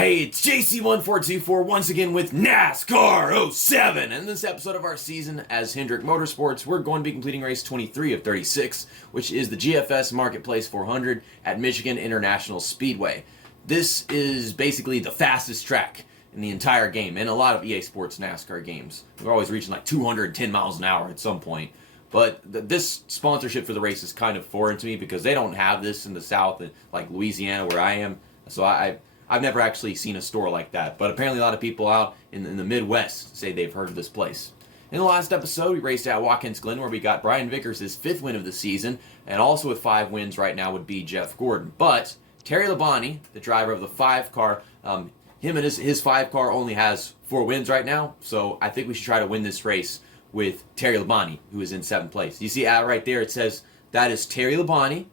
Hey, it's JC1424 once again with NASCAR 07. And in this episode of our season as Hendrick Motorsports, we're going to be completing race 23 of 36, which is the GFS Marketplace 400 at Michigan International Speedway. This is basically the fastest track in the entire game, and a lot of EA Sports NASCAR games. We're always reaching like 210 miles an hour at some point. But this sponsorship for the race is kind of foreign to me because they don't have this in the South, like Louisiana where I am. So I've never actually seen a store like that, but apparently a lot of people out in the Midwest say they've heard of this place. In the last episode, we raced at Watkins Glen where we got Brian Vickers his 5th win of the season, and also with 5 wins right now would be Jeff Gordon. But Terry Labonte, the driver of the 5 car, him and his 5 car only has 4 wins right now, so I think we should try to win this race with Terry Labonte, who is in 7th place. You see right there, it says that is Terry Labonte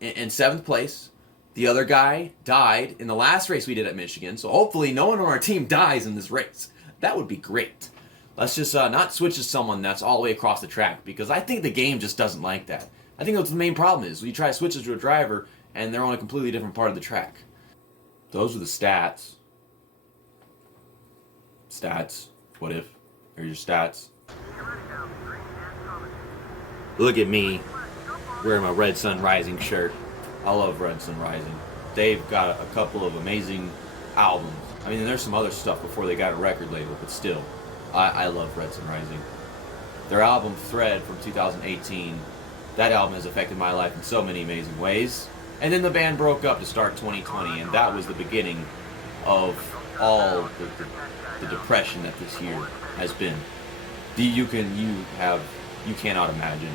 in 7th place. The other guy died in the last race we did at Michigan, so hopefully no one on our team dies in this race. That would be great. Let's just not switch to someone that's all the way across the track, because I think the game just doesn't like that. I think that's the main problem is, you try to switch to a driver, and they're on a completely different part of the track. Those are the stats. Stats. What if? Here's your stats. Look at me, wearing my Red Sun Rising shirt. I love Red Sun Rising. They've got a couple of amazing albums. I mean, there's some other stuff before they got a record label, but still, I love Red Sun Rising. Their album Thread from 2018, that album has affected my life in so many amazing ways. And then the band broke up to start 2020, and that was the beginning of all the depression that this year has been. You cannot imagine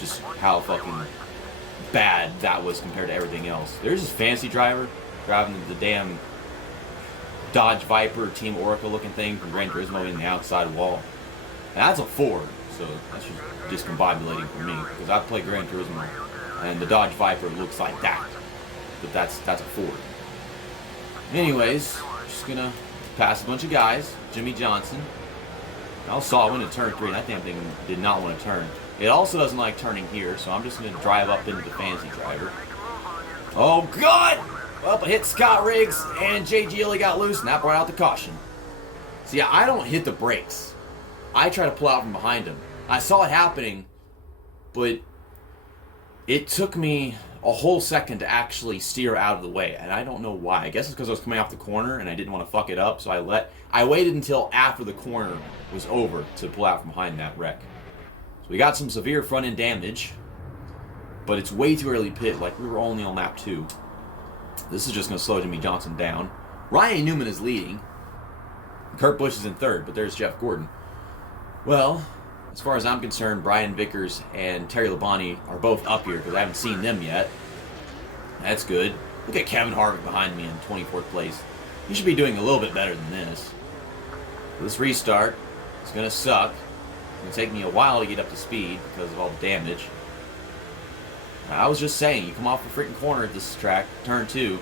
just how fucking bad that was compared to everything else. There's this fancy driver driving the damn Dodge Viper Team Oracle looking thing from Gran Turismo in the outside wall. And that's a Ford, so that's just discombobulating for me because I play Gran Turismo and the Dodge Viper looks like that. But that's a Ford. Anyways, just gonna pass a bunch of guys. Jimmy Johnson. I saw it into turn 3 and that damn thing did not want to turn. It also doesn't like turning here, so I'm just going to drive up into the fancy driver. Oh, God! Well, I hit Scott Riggs, and Jay Gilly got loose, and that brought out the caution. See, I don't hit the brakes. I try to pull out from behind him. I saw it happening, but it took me a whole second to actually steer out of the way, and I don't know why. I guess it's because I was coming off the corner, and I didn't want to fuck it up, so I waited until after the corner was over to pull out from behind that wreck. So we got some severe front-end damage, but it's way too early pit, like we were only on lap 2. This is just going to slow Jimmy Johnson down. Ryan Newman is leading. Kurt Busch is in 3rd, but there's Jeff Gordon. Well, as far as I'm concerned, Brian Vickers and Terry Labonte are both up here because I haven't seen them yet. That's good. Look at Kevin Harvick behind me in 24th place. He should be doing a little bit better than this. This restart is going to suck. It's going to take me a while to get up to speed because of all the damage. I was just saying, you come off a freaking corner at this track, turn 2,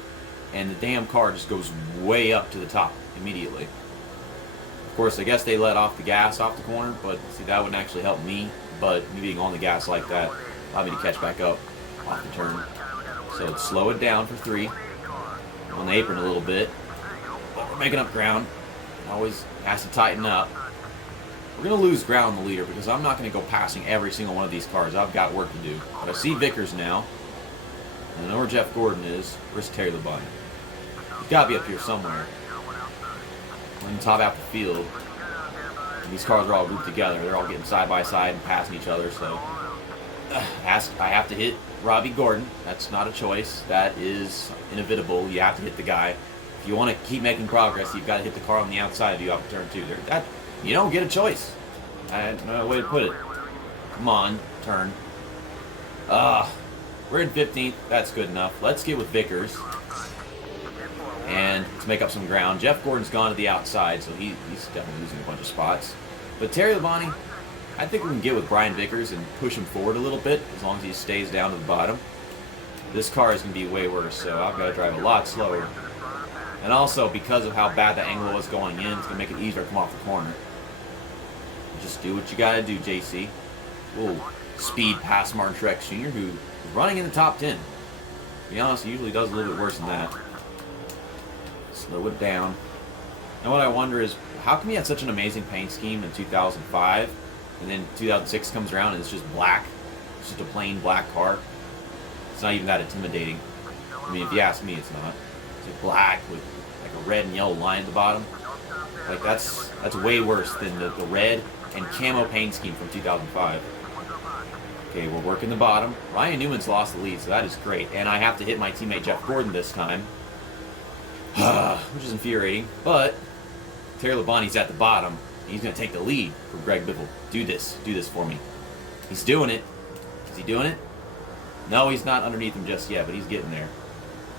and the damn car just goes way up to the top immediately. Of course, I guess they let off the gas off the corner, but see, that wouldn't actually help me. But me being on the gas like that allowed me to catch back up off the turn. So let's slow it down for 3. On the apron a little bit. But we're making up ground. Always has to tighten up. We're going to lose ground in the leader because I'm not going to go passing every single one of these cars. I've got work to do. But I see Vickers now. And I know where Jeff Gordon is. Where's Terry Labonte? He's got to be up here somewhere. On the top half of the field. And these cars are all grouped together. They're all getting side by side and passing each other. So I have to hit Robbie Gordon. That's not a choice. That is inevitable. You have to hit the guy. If you want to keep making progress, you've got to hit the car on the outside of you off turn 2. You don't get a choice. I don't know a way to put it. Come on, turn. We're in 15th. That's good enough. Let's get with Vickers. And to make up some ground. Jeff Gordon's gone to the outside, so he's definitely losing a bunch of spots. But Terry Labonte, I think we can get with Brian Vickers and push him forward a little bit, as long as he stays down to the bottom. This car is going to be way worse, so I've got to drive a lot slower. And also, because of how bad the angle was going in, it's going to make it easier to come off the corner. Just do what you gotta do, JC. We'll speed past Martin Truex Jr., who is running in the top 10. To be honest, he usually does a little bit worse than that. slow it down. And what I wonder is, how come he had such an amazing paint scheme in 2005, and then 2006 comes around and it's just black? It's just a plain black car. It's not even that intimidating. I mean, if you ask me, it's not. It's like black with like a red and yellow line at the bottom. Like that's way worse than the red and camo paint scheme from 2005. Okay, we're working the bottom. Ryan Newman's lost the lead, so that is great. And I have to hit my teammate Jeff Gordon this time, which is infuriating. But Terry Labonte's at the bottom. He's going to take the lead from Greg Biffle. Do this for me. He's doing it. Is he doing it? No, he's not underneath him just yet, but he's getting there.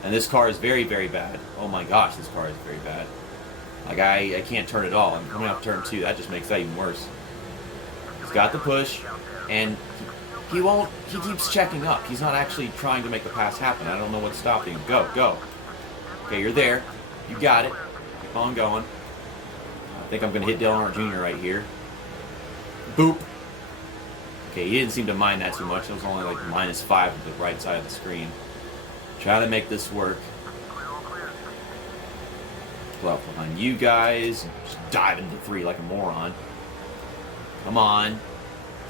And this car is very, very bad. Oh my gosh, this car is very bad. Like, I can't turn at all. I'm coming off turn 2. That just makes that even worse. He's got the push, and he keeps checking up. He's not actually trying to make the pass happen. I don't know what's stopping him. Go. Okay, you're there. You got it. Keep on going. I think I'm going to hit Dale Earnhardt Jr. right here. Boop. Okay, he didn't seem to mind that too much. It was only like -5 on the right side of the screen. Trying to make this work. Pull out behind you guys. Just dive into 3 like a moron. Come on.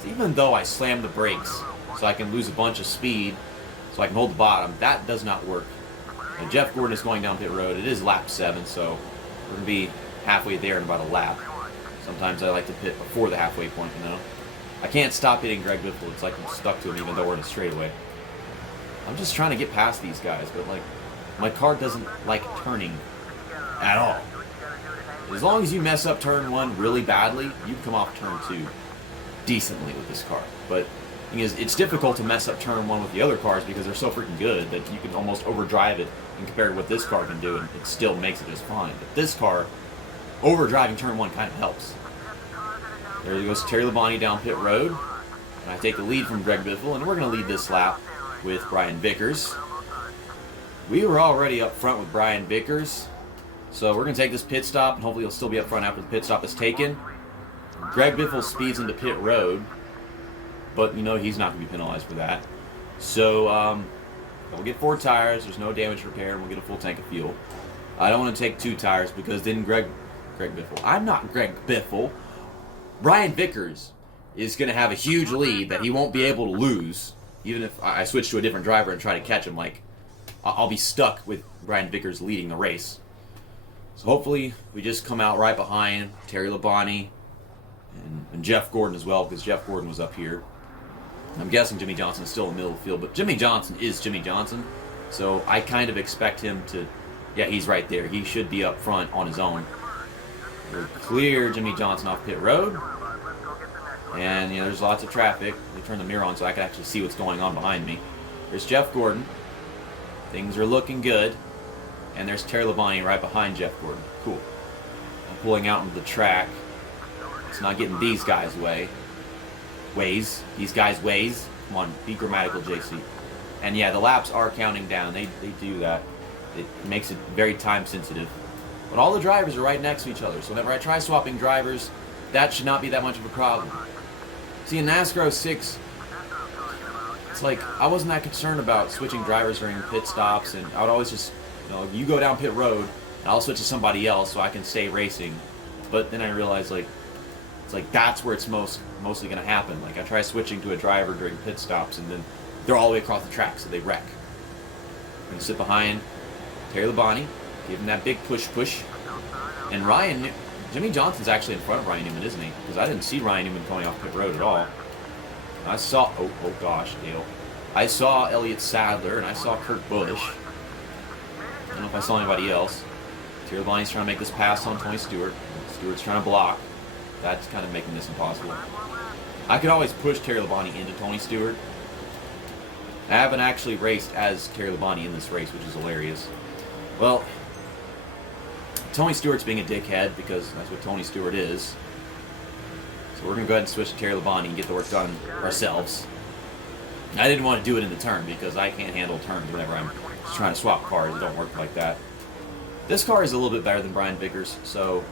So even though I slam the brakes so I can lose a bunch of speed, so I can hold the bottom, that does not work. And Jeff Gordon is going down pit road. It is lap 7, so we're going to be halfway there in about a lap. Sometimes I like to pit before the halfway point, you know. I can't stop hitting Greg Biffle. It's like I'm stuck to him even though we're in a straightaway. I'm just trying to get past these guys, but like my car doesn't like turning at all. As long as you mess up turn 1 really badly, you can come off turn 2 decently with this car. But the thing is, it's difficult to mess up turn 1 with the other cars because they're so freaking good that you can almost overdrive it and compared to what this car can do, and it still makes it just fine. But this car, overdriving turn 1 kind of helps. There goes Terry Labonte down pit road, and I take the lead from Greg Biffle, and we're going to lead this lap with Brian Vickers. We were already up front with Brian Vickers, so we're going to take this pit stop, and hopefully he'll still be up front after the pit stop is taken. Greg Biffle speeds into pit road, but you know he's not going to be penalized for that. So we'll get 4 tires, there's no damage repair, and we'll get a full tank of fuel. I don't want to take 2 tires because then Greg Biffle. I'm not Greg Biffle. Brian Vickers is going to have a huge lead that he won't be able to lose, even if I switch to a different driver and try to catch him. Like, I'll be stuck with Brian Vickers leading the race. So hopefully we just come out right behind Terry Labonte and Jeff Gordon as well, because Jeff Gordon was up here. I'm guessing Jimmy Johnson is still in the middle of the field, but Jimmy Johnson is Jimmy Johnson, so I kind of expect him to, yeah, he's right there. He should be up front on his own. We'll clear Jimmy Johnson off pit road. And, you know, there's lots of traffic. They turn the mirror on so I can actually see what's going on behind me. There's Jeff Gordon. Things are looking good. And there's Terry Labonte right behind Jeff Gordon. Cool. I'm pulling out into the track. It's not getting these guys' ways. These guys' ways. Come on, be grammatical, JC. And yeah, the laps are counting down. They do that. It makes it very time sensitive. But all the drivers are right next to each other. So whenever I try swapping drivers, that should not be that much of a problem. See, in NASCAR 06, it's like I wasn't that concerned about switching drivers during pit stops, and I would always just, you know, you go down pit road, and I'll switch to somebody else so I can stay racing. But then I realized, like, it's like that's where it's mostly going to happen. Like, I try switching to a driver during pit stops, and then they're all the way across the track, so they wreck. I'm going to sit behind Terry Labonte, give him that big push, and Jimmy Johnson's actually in front of Ryan Newman, isn't he? Because I didn't see Ryan Newman coming off pit road at all. I saw, oh gosh, Dale. I saw Elliott Sadler, and I saw Kurt Busch. I don't know if I saw anybody else. Terry Labonte's trying to make this pass on Tony Stewart. Stewart's trying to block. That's kind of making this impossible. I could always push Terry Labonte into Tony Stewart. I haven't actually raced as Terry Labonte in this race, which is hilarious. Well, Tony Stewart's being a dickhead because that's what Tony Stewart is. So we're going to go ahead and switch to Terry Labonte and get the work done ourselves. I didn't want to do it in the turn because I can't handle turns whenever I'm just trying to swap cars. It don't work like that. This car is a little bit better than Brian Vickers, so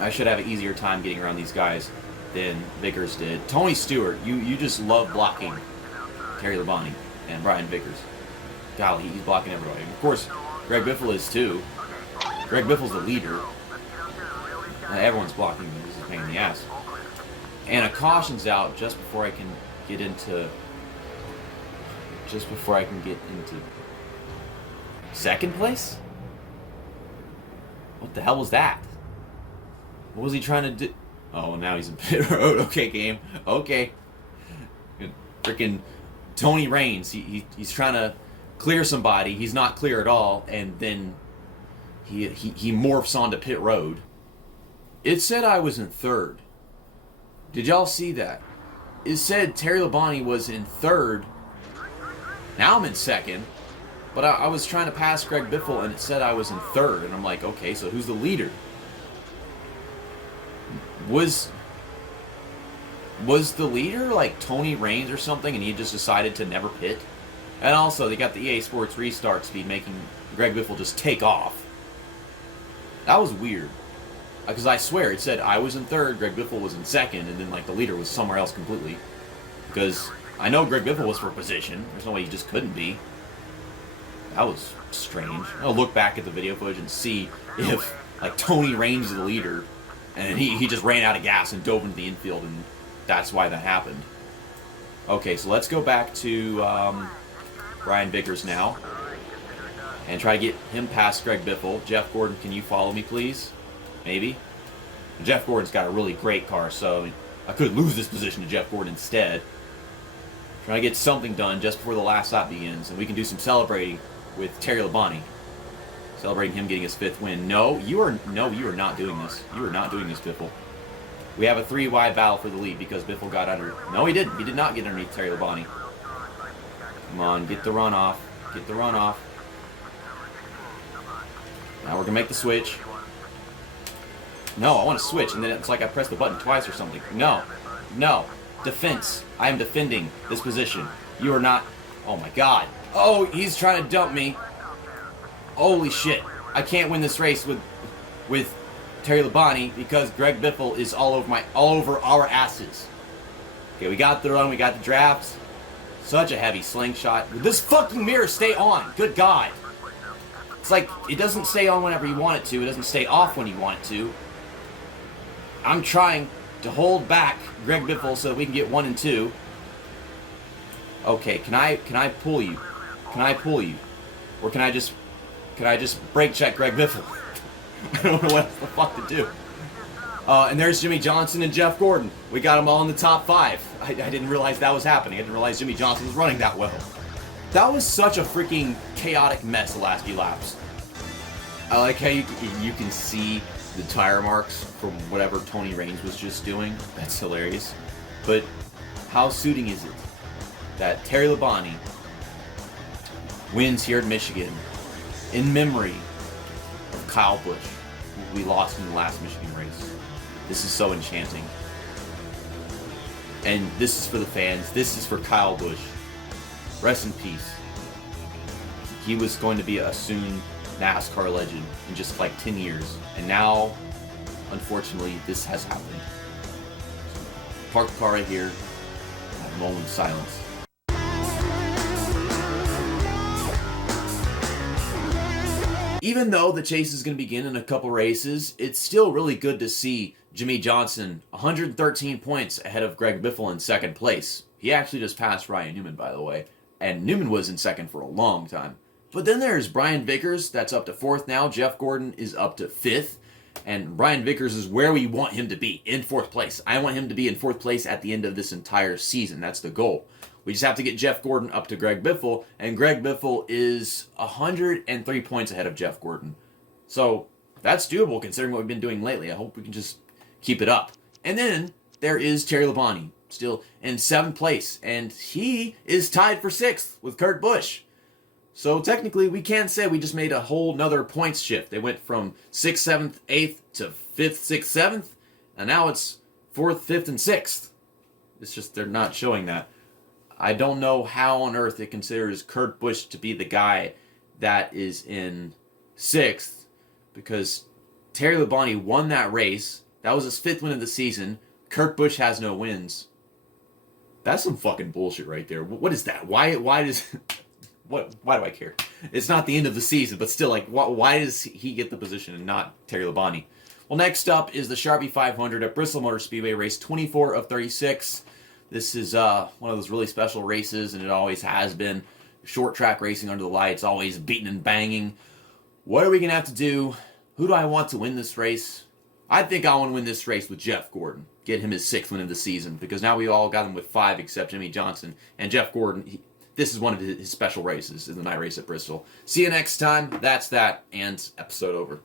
I should have an easier time getting around these guys than Vickers did. Tony Stewart, you just love blocking Terry Labonte and Brian Vickers. Golly, he's blocking everybody. Of course, Greg Biffle is too. Greg Biffle's the leader. Everyone's blocking me. This is a pain in the ass. And a caution's out just before I can get into second place? What the hell was that? What was he trying to do? Oh, now he's in pit road. Okay, game. Okay. Freaking Tony Raines. He's trying to clear somebody. He's not clear at all. And then he morphs onto pit road. It said I was in third. Did y'all see that? It said Terry Labonte was in third. Now I'm in second. But I was trying to pass Greg Biffle, and it said I was in third. And I'm like, okay, so who's the leader? Was the leader like Tony Raines or something, and he just decided to never pit? And also, they got the EA Sports restart speed, making Greg Biffle just take off. That was weird. Because I swear, it said I was in third, Greg Biffle was in second, and then like the leader was somewhere else completely. Because I know Greg Biffle was for position. There's no way he just couldn't be. That was strange. I'll look back at the video footage and see if like Tony Raines is the leader, and he just ran out of gas and dove into the infield, and that's why that happened. Okay, so let's go back to Brian Vickers now and try to get him past Greg Biffle. Jeff Gordon, can you follow me, please? Maybe. Jeff Gordon's got a really great car, so I could lose this position to Jeff Gordon instead. Trying to get something done just before the last lap begins, and we can do some celebrating with Terry Labonte. Celebrating him getting his 5th win. No, you are not doing this. You are not doing this, Biffle. We have a 3-wide battle for the lead because Biffle got under. No, he didn't. He did not get underneath Terry Labonte. Come on, get the run off. Get the run off. Now we're going to make the switch. No, I want to switch, and then it's like I pressed the button twice or something. No. No. Defense. I am defending this position. You are not. Oh, my God. Oh, he's trying to dump me. Holy shit. I can't win this race with Terry Labonte because Greg Biffle is all over our asses. Okay, we got the run, we got the drafts. Such a heavy slingshot. Would this fucking mirror stay on? Good God. It's like, it doesn't stay on whenever you want it to. It doesn't stay off when you want it to. I'm trying to hold back Greg Biffle so that we can get 1 and 2. Okay, can I pull you? Can I pull you? Or can I just brake check Greg Biffle? I don't know what the fuck to do. And there's Jimmy Johnson and Jeff Gordon. We got them all in the top 5. I didn't realize that was happening. I didn't realize Jimmy Johnson was running that well. That was such a freaking chaotic mess the last few laps. I like how you can see the tire marks from whatever Tony Raines was just doing. That's hilarious. But how suiting is it that Terry Labonte wins here at Michigan in memory of Kyle Busch, who we lost in the last Michigan race. This is so enchanting. And this is for the fans. This is for Kyle Busch. Rest in peace. He was going to be a soon NASCAR legend in just like 10 years. And now, unfortunately, this has happened. Park the car right here. Have a moment of silence. Even though the chase is going to begin in a couple races, it's still really good to see Jimmy Johnson 113 points ahead of Greg Biffle in second place. He actually just passed Ryan Newman, by the way, and Newman was in second for a long time. But then there's Brian Vickers, that's up to 4th now. Jeff Gordon is up to 5th, and Brian Vickers is where we want him to be, in 4th place. I want him to be in 4th place at the end of this entire season. That's the goal. We just have to get Jeff Gordon up to Greg Biffle, and Greg Biffle is 103 points ahead of Jeff Gordon. So that's doable considering what we've been doing lately. I hope we can just keep it up. And then there is Terry Labonte, still in 7th place, and he is tied for 6th with Kurt Busch. So technically, we can't say we just made a whole nother points shift. They went from 6th, 7th, 8th to 5th, 6th, 7th, and now it's 4th, 5th, and 6th. It's just they're not showing that. I don't know how on earth it considers Kurt Busch to be the guy that is in 6th, because Terry Labonte won that race. That was his 5th win of the season. Kurt Busch has no wins. That's some fucking bullshit right there. What is that? Why do I care? It's not the end of the season, but still, like, why does he get the position and not Terry Labonte? Well, next up is the Sharpie 500 at Bristol Motor Speedway, race 24 of 36. This is one of those really special races, and it always has been. Short track racing under the lights, always beating and banging. What are we going to have to do? Who do I want to win this race? I think I want to win this race with Jeff Gordon. Get him his 6th win of the season, because now we all got him with 5 except Jimmy Johnson. And Jeff Gordon, this is one of his special races in the night race at Bristol. See you next time. That's that, and episode over.